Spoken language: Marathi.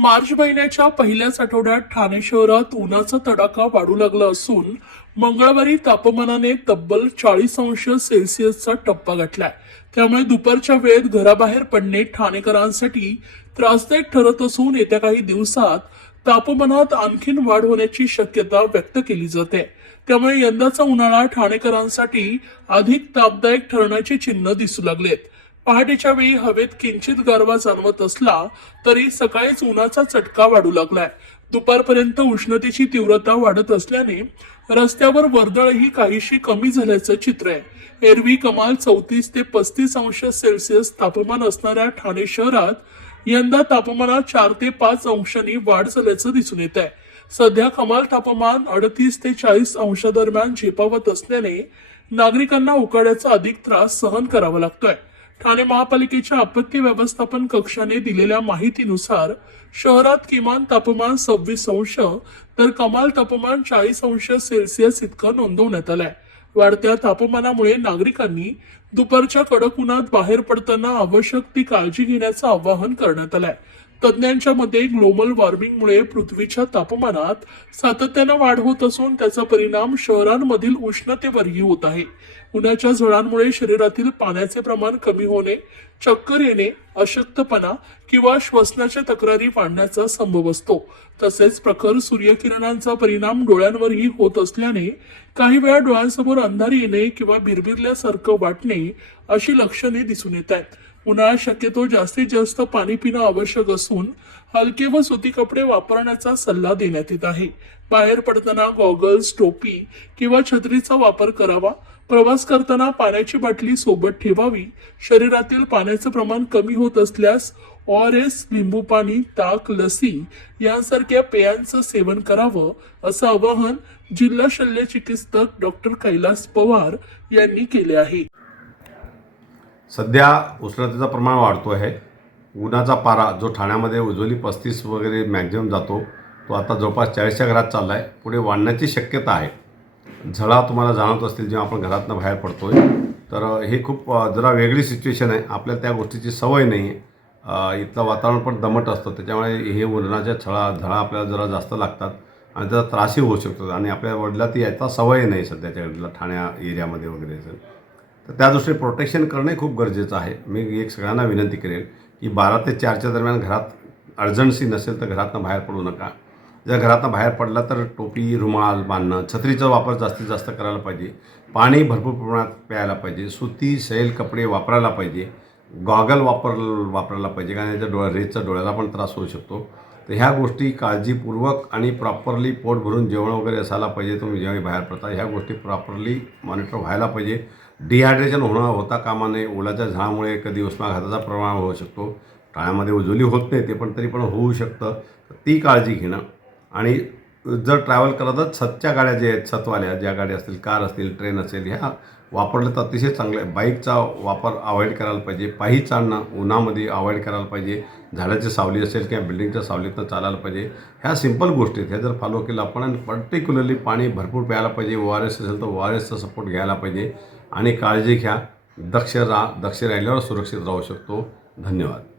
मार्च महिन्याच्या पहिल्याच आठवड्यात ठाणे शहरात उन्हाचा तडाखा वाढू लागला असून मंगळवारी तापमानाने तब्बल 40 अंश सेल्सिअसचा टप्पा गाठलाय। त्यामुळे दुपारच्या वेळेत घराबाहेर पडणे ठाणेकरांसाठी त्रासदायक ठरत असून येत्या काही दिवसात तापमानात आणखीन वाढ होण्याची शक्यता व्यक्त केली जाते। त्यामुळे यंदाचा उन्हाळा ठाणेकरांसाठी अधिक तापदायक ठरण्याचे चिन्ह दिसू लागलेत। पहाटेच्या वेळी हवेत किंचित गारवा जाणवत असला तरी सकाळीच उन्हाचा चटका वाढू लागलाय। दुपारपर्यंत उष्णतेची तीव्रता वाढत असल्याने रस्त्यावर वर्दळही काहीशी कमी झाल्याचं चित्र आहे। एरवी कमाल 34 ते 35 अंश सेल्सिअस तापमान असणाऱ्या ठाणे शहरात यंदा तापमानात 4 ते 5 अंशांनी वाढ झाल्याचं दिसून येत आहे। सध्या कमाल तापमान 38 ते 40 अंशादरम्यान झेपावत असल्याने नागरिकांना उकाड्याचा अधिक त्रास सहन करावा लागतोय। ठाणे महापालिकेच्या आपत्ती व्यवस्थापन कक्षाने दिलेल्या माहितीनुसार शहरात किमान तापमान 26 अंश तर कमाल तापमान 40 अंश सेल्सिअस इतकं नोंदवण्यात आलंय। वाढत्या तापमानामुळे नागरिकांनी दुपारच्या कडक उन्हात बाहेर पडताना आवश्यक ती काळजी घेण्याचं आवाहन करण्यात आलंय। तज्ज्ञांच्या मते ग्लोबल वॉर्मिंगमुळे पृथ्वीच्या तापमानात सातत्यानं वाढ होत असून त्याचा परिणाम शहरांमधील उष्णतेवरही होत आहे। उन्हाच्या झळांमुळे शरीरातील पाण्याचे प्रमाण कमी होणे, चक्कर येणे, अशक्तपणा किंवा श्वसनाच्या तक्रारी वाढण्याचा संभव असतो। तसेच प्रखर सूर्यकिरणांचा परिणाम डोळ्यांवरही होत असल्याने काही वेळा डोळ्यांसमोर अंधारी येणे किंवा भिरभिरल्यासारखं वाटणे अशी लक्षणे दिसून येत आहेत। उन्हाळ्यात शक्यतो जास्तीत जास्त पाणी पिणं आवश्यक असून हलके व सुती कपडे वापरण्याचा सल्ला देण्यात येत आहे। बाहेर पडताना गॉगल्स, टोपी किंवा छत्रीचा वापर करावा। प्रवास करताना पाण्याची बाटली सोबत ठेवावी। शरीरातील पाण्याचं प्रमाण कमी होत असल्यास ORS, लिंबू पाणी, ताक, लसी यांसारख्या पेयांचं सेवन करावं असं आवाहन जिल्हा शल्य चिकित्सक डॉक्टर कैलास पवार यांनी केले आहे। सध्या उष्णतेचं प्रमाण वाढतो आहे। उन्हाचा पारा जो ठाण्यामध्ये उज्ज्वली 35 वगैरे मॅक्झिमम जातो तो आता जवळपास 40च्या घरात चालला आहे। पुढे वाढण्याची शक्यता आहे। झळा तुम्हाला जाणवत असतील जेव्हा आपण घरातनं बाहेर पडतोय तर हे खूप जरा वेगळी सिच्युएशन आहे। आपल्याला त्या गोष्टीची सवय नाही आहे। इथलं वातावरण पण दमट असतं, त्याच्यामुळे हे उन्हाच्या झळा आपल्याला जरा जास्त लागतात आणि त्याचा त्रासही होऊ शकतो आणि आपल्या वडिला ती याचा सवय नाही सध्याच्या घडीला ठाण्या एरियामध्ये वगैरे असेल तर त्या दृष्टीने प्रोटेक्शन करणे खूप गरजेचं आहे। मी एक सगळ्यांना विनंती करेल की 12 ते 4च्या दरम्यान घरात अर्जन्सी नसेल तर घरातनं बाहेर पडू नका। जर घरातनं बाहेर पडला तर टोपी, रुमाल बांधणं, छत्रीचा वापर जास्तीत जास्त करायला पाहिजे। पाणी भरपूर प्रमाणात प्यायला पाहिजे। सुती सैल कपडे वापरायला पाहिजे। गॉगल वापरायला पाहिजे कारण याच्या रेजचा डोळ्याला पण त्रास होऊ शकतो। तर ह्या गोष्टी काळजीपूर्वक आणि प्रॉपरली पोट भरून जेवण वगैरे असायला पाहिजे। तुम्ही जेव्हा बाहेर पडता ह्या गोष्टी प्रॉपरली मॉनिटर व्हायला पाहिजे। डिहायड्रेशन होता कामा नये। ओलाच्या झळामुळे कधी उष्माघाताचा प्रमाण होऊ शकतो। ठाण्यामध्ये उज्ज्वली होत नाही ते पण तरी पण होऊ शकतं। ती काळजी घेणं आणि जर ट्रॅव्हल करत तर छतच्या गाड्या ज्या आहेत, छतवाल्या ज्या गाड्या असतील, कार असतील, ट्रेन असेल, ह्या वापरलं तर अतिशय चांगलं आहे। बाईकचा वापर अवॉइड करायला पाहिजे। पायी चालणं उन्हामध्ये अवॉइड करायला पाहिजे। झाडाची सावली असेल किंवा बिल्डिंगच्या सावलीतनं चालायला पाहिजे। ह्या सिंपल गोष्टी आहेत, ह्या जर फॉलो केलं आपण आणि पर्टिक्युलरली पाणी भरपूर प्यायला पाहिजे। ORS असेल तर ORSचा सपोर्ट घ्यायला पाहिजे आणि काळजी घ्या। दक्ष राहिल्यावर सुरक्षित राहू शकतो। धन्यवाद।